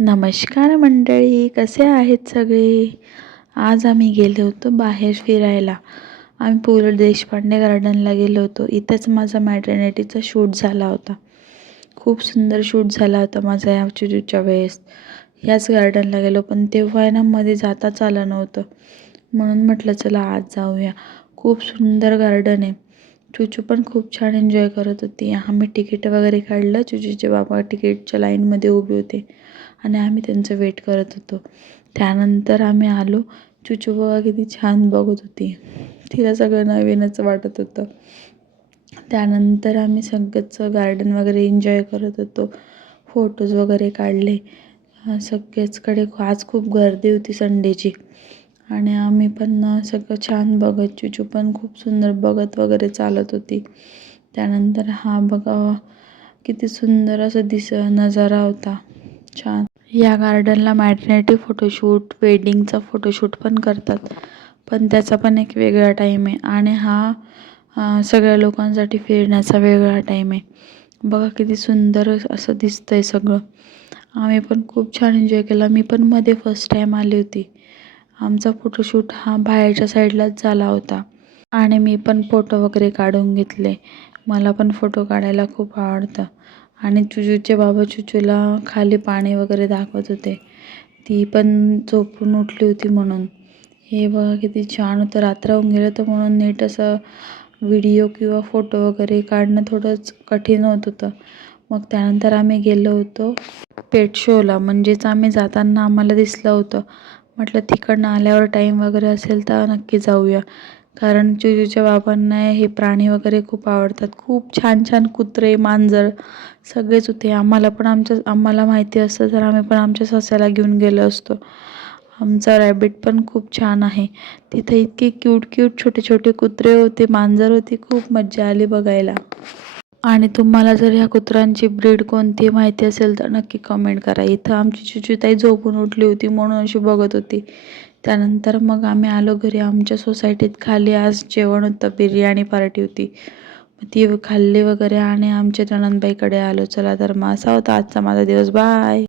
नमस्कार मंडळी, कसे आहेत सगळे? आज आम्ही गेलो होतो बाहेर फिरायला. आम्ही पु ल देशपांडे गार्डनला गेलो होतो. इथंच माझा मॅटर्निटीचा शूट झाला होता. खूप सुंदर शूट झाला होता माझा या चुचूच्या वेळेस. याच गार्डनला गेलो, पण तेव्हा आहे ना मध्ये जाताच आलं नव्हतं. म्हणून म्हटलं चला आज जाऊया. खूप सुंदर गार्डन आहे. चुचू पण खूप छान एन्जॉय करत होती. आम्ही तिकीट वगैरे काढलं. चुचूचे बाबा तिकीटच्या लाईनमध्ये उभे होते आणि आम्ही त्यांचं वेट करत होतो. त्यानंतर आम्ही आलो. चुचू बघा किती छान बघत होती. तिला सगळं नवीनच वाटत होतं. त्यानंतर आम्ही सगळंच गार्डन वगैरे एन्जॉय करत होतो. फोटोज वगैरे काढले. सगळेचकडे आज खूप गर्दी होती संडेची आणि आम्ही पण सगळं छान बघत, चुचू पण खूप सुंदर बघत वगैरे चालत होती. त्यानंतर हा बघा किती सुंदर असं नजारा होता, छान. या गार्डनला मॅटर्निटी फोटोशूट, वेडिंगचा फोटोशूट पण करतात, पण त्याचा पण एक वेगळा टाईम आहे आणि हा सगळ्या लोकांसाठी फिरण्याचा वेगळा टाईम आहे. बघा किती सुंदर असं दिसतंय सगळं. आम्ही पण खूप छान एन्जॉय केला. मी पण मध्ये फर्स्ट टाईम आली होती. आमचा फोटोशूट हा बाहेरच्या साईडलाच झाला होता आणि मी पण फोटो वगैरे काढून घेतले. मला पण फोटो काढायला खूप आवडतं आणि चुचूचे बाबा चुचूला खाली पाणी वगैरे दाखवत होते. ती पण झोपून उठली होती म्हणून. हे बघा किती छान होतं. रात्र होऊन गेलं तर म्हणून नीट असं व्हिडिओ किंवा फोटो वगैरे काढणं थोडंच कठीण होत होतं. मग त्यानंतर आम्ही गेलो होतो पेट शोला. म्हणजेच आम्ही जाताना आम्हाला दिसलं होतं. म्हटलं तिकडनं आल्यावर टाईम वगैरे असेल तर नक्की जाऊया, कारण चुचूच्या बाबांना हे प्राणी वगैरे खूप आवडतात. खूप छान छान कुत्रे, मांजर सगळेच होते. आम्हाला माहिती असतं तर आम्ही पण आमच्या सस्याला घेऊन गेलो असतो. आमचा रॅबिट पण खूप छान आहे. तिथे इतके क्यूट क्यूट छोटे छोटे कुत्रे होते, मांजर होती. खूप मज्जा आली बघायला. आणि तुम्हाला जर ह्या कुत्र्यांची ब्रीड कोणती माहिती असेल तर नक्की कमेंट करा. इथं आमची चुचूताई झोपून उठली होती म्हणून अशी बघत होती. त्यानंतर मग आम्ही आलो घरी. आमच्या सोसायटीत खाली आज जेवण होतं, बिर्याणी पार्टी होती. ती खाल्ली वगैरे आणि आमच्या नणंदबाईकडे आलो. चला तर मग असा होता आजचा माझा दिवस. बाय.